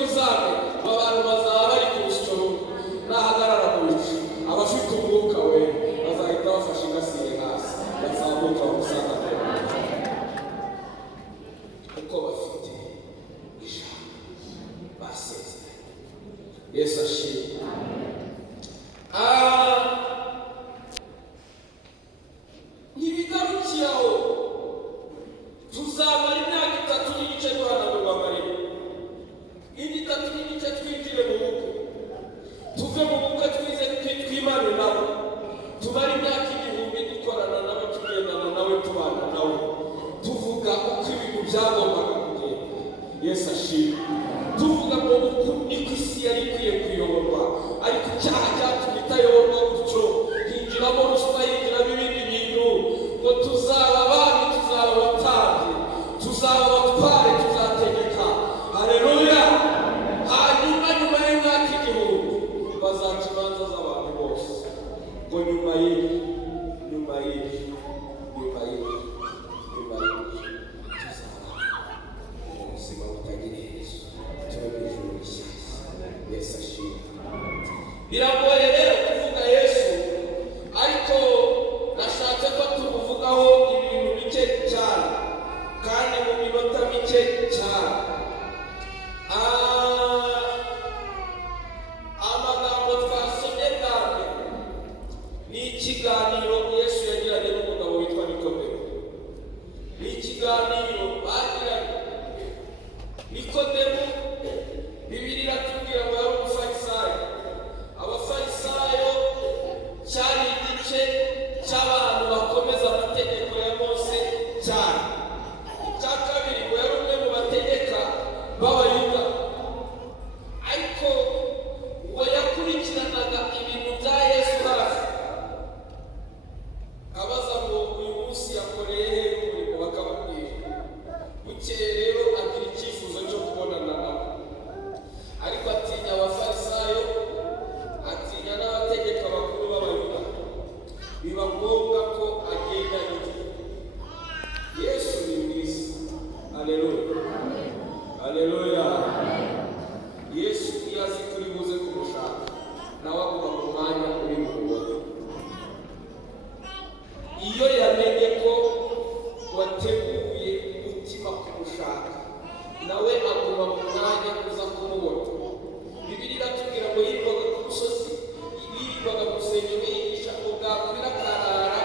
bizame abantu bazaba bari ku rusyo nahagarara mu bicu abafite umwuka we bazahita bafashe ingasire hasi bazamuka bamusanga kuko bafite ijambo basezeranye. Yesu ashimwe. Ntibigarukiraho tuzamara imyaka 3 n'igice duhanagurwa amarira, 3 n'igice twinjire mu bukwe, tuve mu bukwe twize twimane nawe, tumara imyaka 1000 dukorana nawe, tugendana nawe, tubana nawe, tuvuga uko ibintu byagombaga kugenda. Yesu ashimwe. Tuvuga ngo uko niko isi yari ikwiye kuyoborwa, ariko icyaha cyatumye itayoborwa gutyo, hinjiramo ruswa, hinjiramo ibindi bintu, ngo tuzaba abami, tuzaba abatambyi, tuzaba abatware, tuzategeka. Haleluya. Hanyuma nyuma y'imyaka 1000 bazaca imanza z'abantu bose, ngo nyuma y'ibi tuzaba ubuzima butagira iherezo, tube mu ijuru rishyashya. Yesu ashimwe. Biragoye rero kuvuga Yesu, ariko nashatse ko tumuvugaho ibintu bike cyane kandi mu minota mike cyane. Amagambo twasomye bwa mbere ni ikiganiro Yesu yagiranye n'umugabo witwa Nikodemo. Ni ikiganiro bagiranye. Nikodemo Bibiliya iratubwira ngo yari umufarisayo. Abafarisayo cyari igice cy'abantu bakomeza amategeko ya Mose cyane. Icya kabiri ngo yari umwe mu bategeka b'Abayuda, ariko ngo yakurikiranaga ibintu bya Yesu hafi. Abaza ngo uyu munsi yakoreye he umurimo, bakamubwira. Bukeye rero agira icyifuzo cyo kubonana nabo, ariko atinya abafarisayo, atinya n'abategeka bakuru b'Abayuda. Biba ngombwa ko agenda n'igihe. Yesu ni mwiza. Haleluya. Haleluya. Yesu iyo azi turi buze kumushaka, nawe aguma mu mwanya uri mu rugo. Iyo yamenye ko wateguye umutima kumushaka, nawe aguma mu mwanya uza kumubona. Bibiliya iratubwira ngo yirirwaga ku musozi, yirirwaga mu rusengero yigisha, ngo bwakwira akarara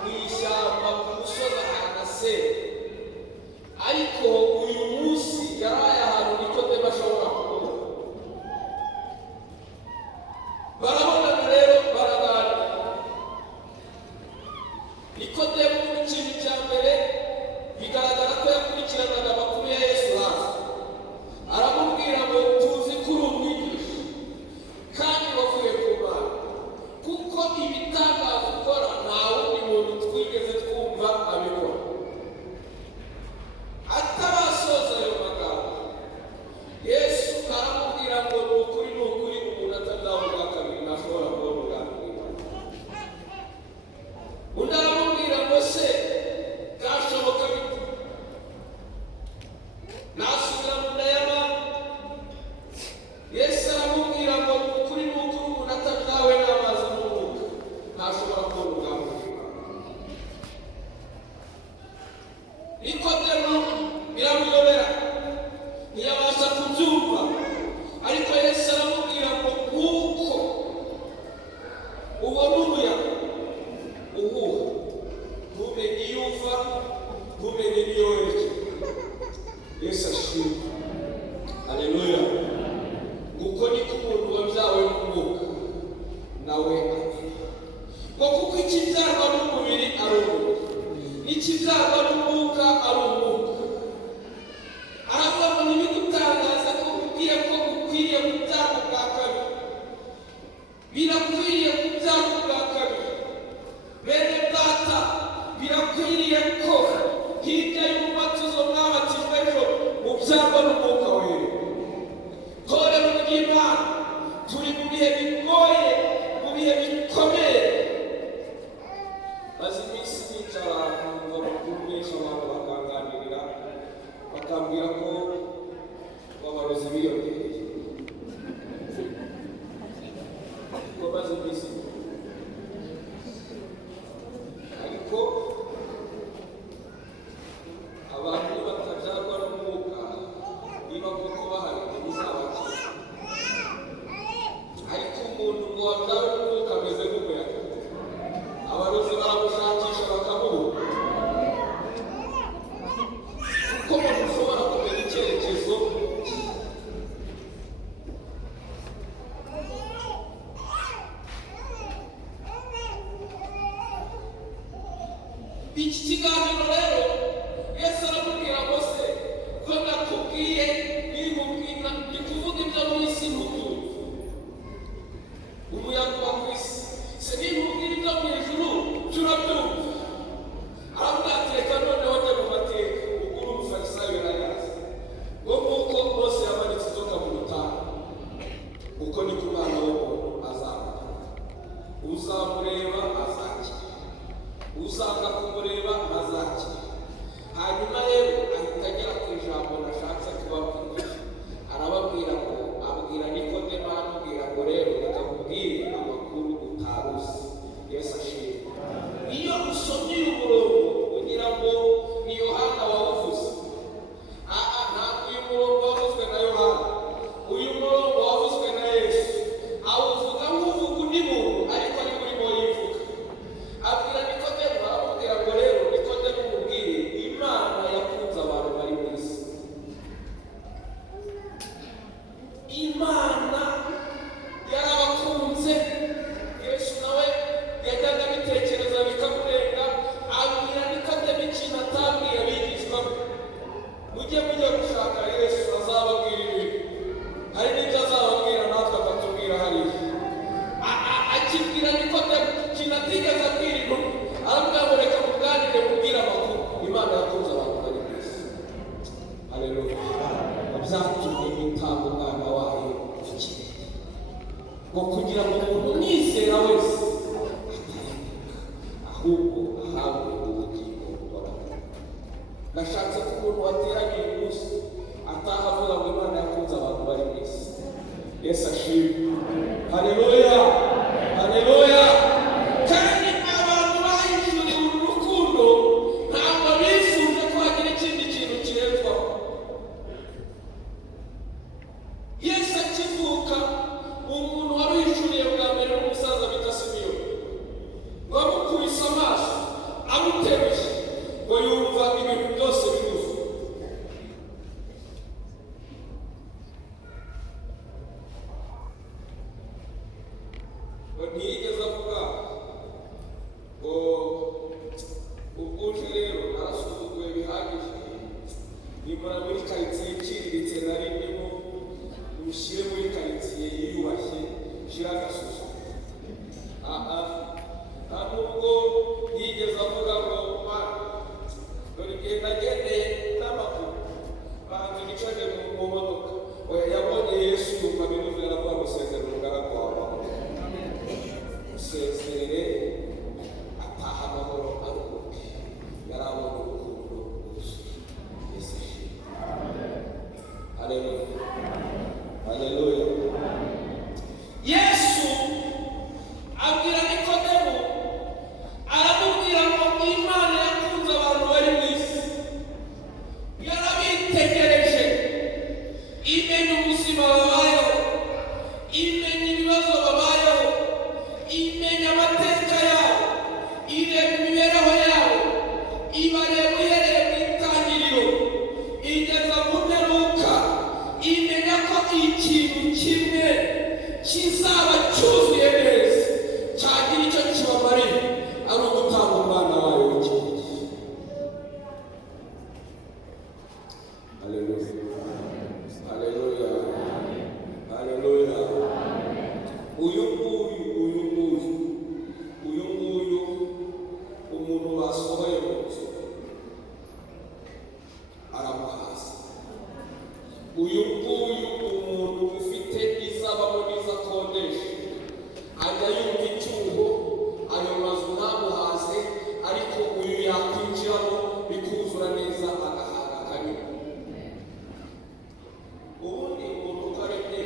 mu ishyamba ku musozi ahantu asera. Ariko uyu munsi yaraye ahantu Nikodemo ashobora kubona. Barabonana rero, baraganira. Nikodemo mu kintu cya mbere bigaragara ko yakurikiranaga amakuru ya Yesu hafi. Aramubwira ngo tuzi ko uri umwigisha kandi wavuye ku Mana, kuko ibitangaza ukora nta wundi muntu twigeze twumva abikora. Atarasoza ayo magambo, Yesu aramubwira ngo ni ukuri umuntu atazabona ubwa kabiri ntashobora kubona ubwami bw'Imana. Undi aramubwira ngo se byashoboka bite? Nasubira mu nda ya mama. Yesu aramubwira ngo ni ukuri umuntu atabyawe n'amazi n'umwuka ntashobora kubona ubwami bw'Imana. Nikodemo biramuyobera, ntiyabasha kubyumva, ariko Yesu aramubwira ngo kuko ubona umuyaga uhuha, ntumenye iyo uva, ntumenye n'iyo werekera. Yesu ashimwe. Haleluya. Kuko niko umuntu wabyawe n'umwuka nawe amenya. Ngo kuko ikibyarwa n'umubiri ari umubiri, ikibyarwa n'umwuka ari umwuka. Aravuga ngo ntibigutangaza ko ubwiye ko ukwiriye kubyarwa bwa kabiri. Birakwiriye kubyarwa bwa kabiri. Bene data, birakwiriye ko hirya y'umubatizo mwabatijwe ejo mubyarwa n'umwuka wera. Torero ry'Imana, turi mu bihe bigoye, mu bihe bikomeye. Maze iminsi nicara nkumva amakuru menshi abantu bakanganirira, bakambwira ko abarozi biyongereye. ndamubwiye nimubwira ndi kuvuga ibyo mu isi mubyumva umuyaga uba ku isi se nimubwira ibyo mu ijuru turabyumva ahubwo reka noneho njya mu mateka ugura umufarisayo yarayazi ngo nk'uko Mose yamanitse inzoka mu butayu uko niko umwana w'umuntu azamera uzamureba azakira uzanga kumureba azakira hanyuma rero ahita agera ku ijambo nashatse kubabwira arababwira ngo abwira Nikodemo aramubwira ngo rero reka nkubwire amakuru utaruzi Yesu ashimwe iyo usomye uyu murongo ugira ngo ni Yohana wawuvuze ntabwo uyu murongo wavuzwe na Yohana uyu murongo wavuzwe na Yesu awuvuga nk'uvuga undi muntu ariko ari muri bo yivuga abwira Nikodemo aramubwira ngo rero Nikodemo umubwire Imana yakunze abantu bari mu isi Imana yarabakunze Yesu nawe yajyaga bitekereza bikamurenga abwira Nikodemo ikintu atabwiye abigishwa be mujye gushaka Yesu azababwira ibintu hari n'ibyo azababwira natwe akatubwira hariya akibwira Nikodemo ikintu atigeze abwira intumwa aramubwira ngo reka muganire mubwire amakuru Imana yakunze abantu bari mu isi haleluya byatumye itanga umwana wayo ikirere ngo kugira ngo umuntu umwizera wese ahubwo ahabwe ubugingo buhoraho nashatse ko umuntu wateranye uyu munsi ataha avuga ngo Imana yakunze abantu bari mu isi Yesu ashimwe haleluya haleluya kandi abantu bahishuriwe uru rukundo ntabwo bifuje ko hagira ikindi kintu kirenzwaho Yesu akivuka umuntu wari wishuriye bwa mbere n'umusaza bita Simiyoni ngo amukubise amaso amuteruye ngo yumva ibintu byose bivuze ngo ntiyigeze avuga ngo ubwuje rero arasuzuguye bihagije nimura muri karitsiye iciriritse nari ndimo ushyire muri karitsiye yiyubashye ushyire agasuzuguro nta nubwo yigeze avuga ngo dore igihe nagendeye n'amaguru banza nicaje mu modoka oya yabonye Yesu yumva binuze aravuga ngo sezerera umugaragu wawe musezerere ataha amahoro aruhuke yari abonye urukundo rwuzuye Yesu ashimwe haleluya haleluya Yesu abwira Nikodemo aramubwira ngo Imana yakunze abantu bari mu isi yarabitegereje imenya ubuzima babayeho imenya ibibazo babayeho imenya amateka yabo ireba imibereho yabo ibareba uhereye mu itangiriro igeza mu mperuka imenya ko ikintu kimwe kizaba cyuzuye neza cyagira icyo kibamariye ari ugutanga umwana wayo w'ikinege haleluya haleluya haleluya uyu nguyu umuntu basohoye mu nzu aramuhaza uyu nguyu umuntu ufite izabamo n'izakodesha ajya yumva icyuho ayo mazu ntamuhaze ariko uyu yakwinjiramo bikuzura neza agahaga kanini ubundi umuntu uko aremye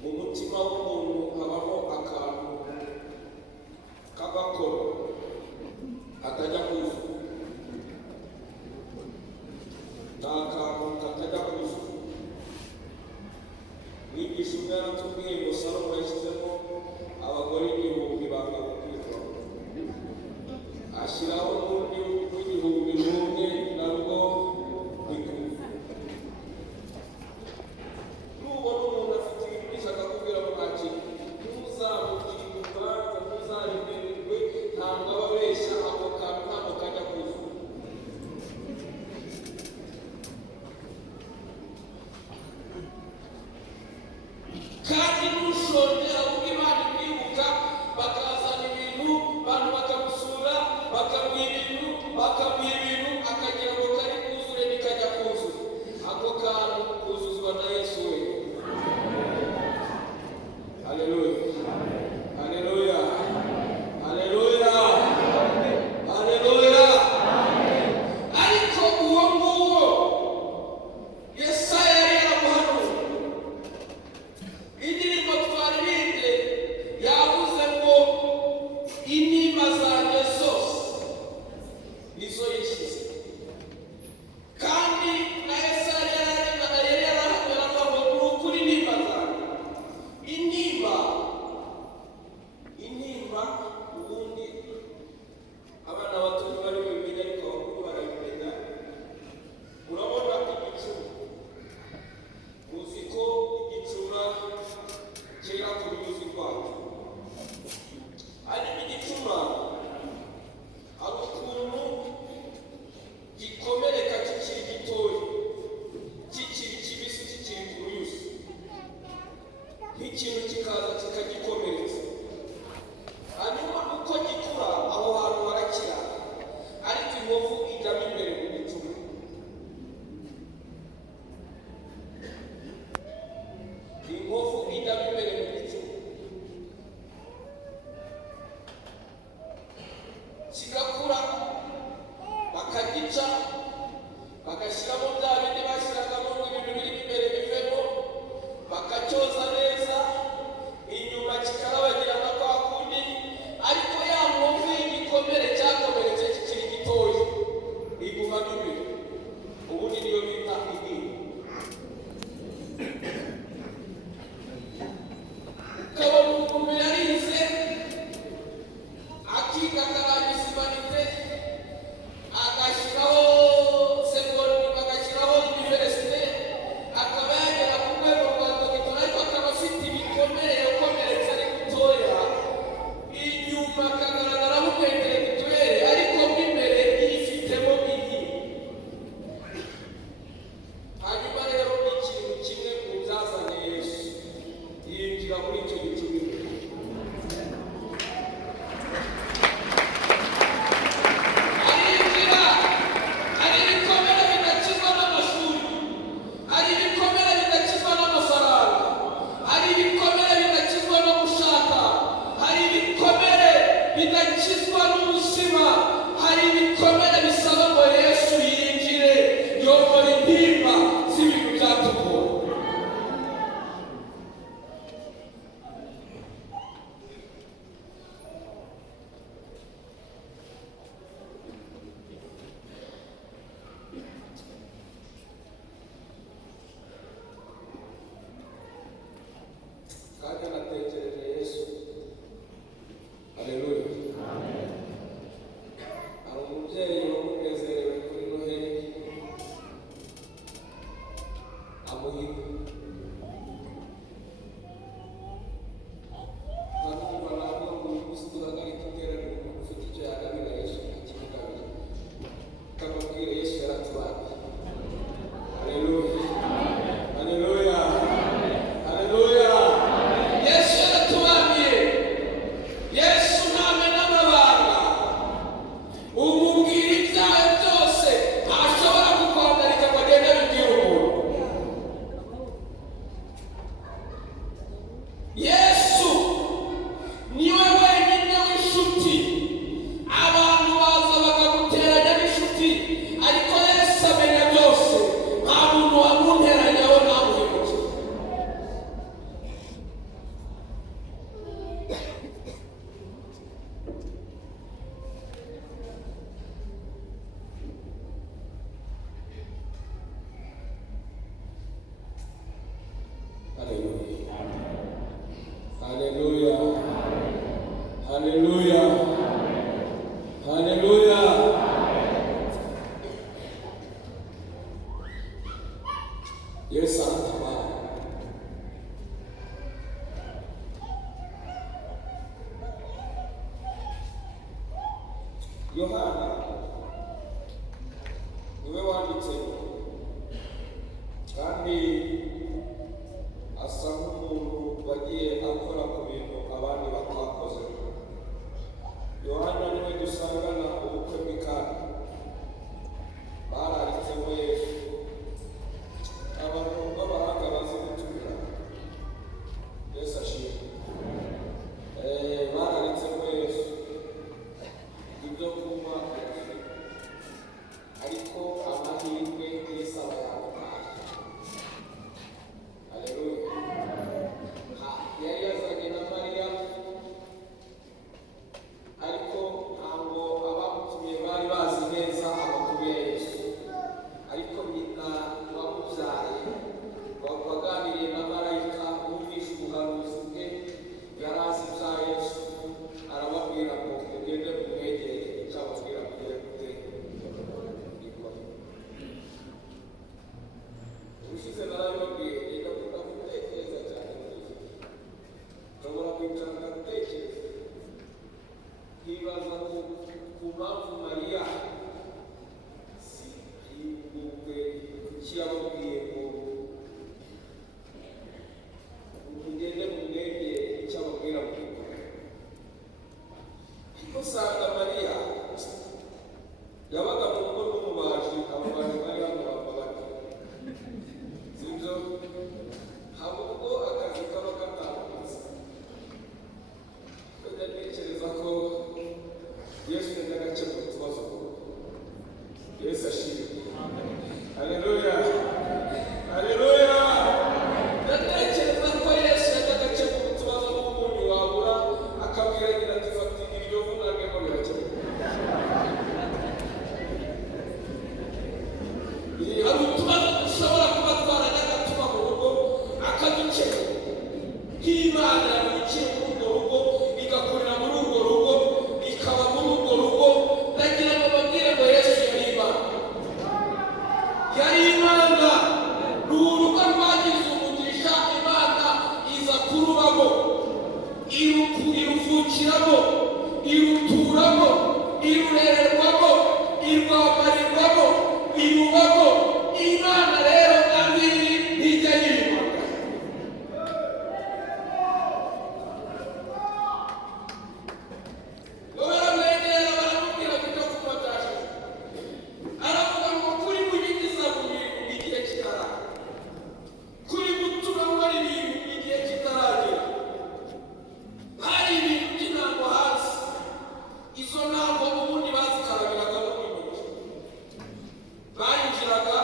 mu mutima w'umuntu habamo akantu k'agakoro katajya kuzura ni akantu katajya kuzura mwigisha umwe yaratubwiye ngo Salomo yashyizemo abagore 1000 banga gukwirwaho ashyiraho n'undi w'igihumbi n'umwe nabwo bikuva nubona umuntu afite ibintu byinshi akakubwira ngo nta kintu ntuzamugire urubanza ntuzaremererwe ntabwo aba abeshya ako kantu ntabwo kajya kuzura muhimu. Nakumva navuga ngo uyu munsi duhagarike iteraniro, umuntu ufite icyo yagabira Yesu akimugabira, akamubwira Yesu yaratubanye. Haleluya, haleluya, haleluya. Yesu yaratubaniye. Yesu ntamena amabanga, umubwira ibyawe byose, ntashobora kukwandarika ngo agende abibwire umuntu. Yesu niwe wenyine w'inshuti. Abantu baza bakaguteranya n'inshuti, ariko Yesu amenya byose. Nta muntu wamunteranyaho ntamuhemukire. Haleluya, haleluya, haleluya, haleluya. Yesu aratabara. Yohana niwe wanditse, kandi asa nk'umuntu wagiye akora ku bintu abandi batakoze. Yohana niwe dusangana ubukwe bw'ikana, bararitsemo Yesu. Abantu b'abahanga bazi gutumira Yesu ashimwe. Bararitsemo Yesu ibyo kunywa, ariko amahirwe Yesu aba yamuhaye. Haleluya. Yari yazanye na Mariya, ariko ntabwo abamutumye bari bazi neza amakuru ya Yesu. Ariko nyina wamubyaye, waganiriye na marayika wumvishe ubuhanuzi bwe, yari azi ibya Yesu, arababwira ngo mugende mumwegere, icyo ababwira mugire gute gikora. Ubushize narabibabwiye, reka gutekereza cyane. Nshobora kwicara ngatekereza, nkibaza ku mpamvu Mariya yibubwe, kuki yababwiye ngo mugende mumwegere, icyo ababwira mugikora. Kuko usanga Mariya yabaga mu rugo rw'umubaji, ababaji bari hano baba bati sibyo, ntabwo akazi kaba gatandukanye. Kujya ntekereza ko Yesu yajyaga akemura utubazo. Yesu ashimwe. Haleluya, haleluya. Ndatekereza ko Yesu yajyaga akemura utubazo n'umuntu wabura, akabwira nyina ati fata iryo vu nange ngo birakemuka. Hari utubazo dushobora kuba twarajyaga tuba mu rugo, akadukemura. Nk'Imana yavukiye muri urwo rugo, igakurira muri urwo rugo, ikaba muri urwo rugo. Ndagira ngo babwire ngo Yesu yari Imana. Yari Imana. Ni urugo rwagize umugisha, Imana iza kurubamo, iruvukiramo, iruturamo, irurererwamo, irwambarirwamo, irubamo. Imana rero kandi ntijya yiyubaka. Baramwegera baramubwira ngo icyo kunywa cyashize. Aravuga ngo kuri kunyinjiza mu bintu igihe kitaragera, kuri gutuma nkora ibintu igihe kitaragera. Hari ibintu by'intango hasi, izo ntango ubundi bazikarabiragamo n'intoki. Bayinjiraga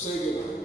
dusenge.